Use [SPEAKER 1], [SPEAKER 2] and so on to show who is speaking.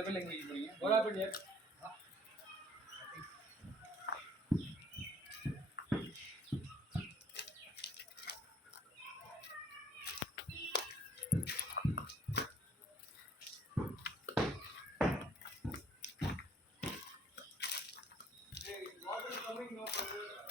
[SPEAKER 1] Level language போகிறீங்க கோலாபண்டி coming up.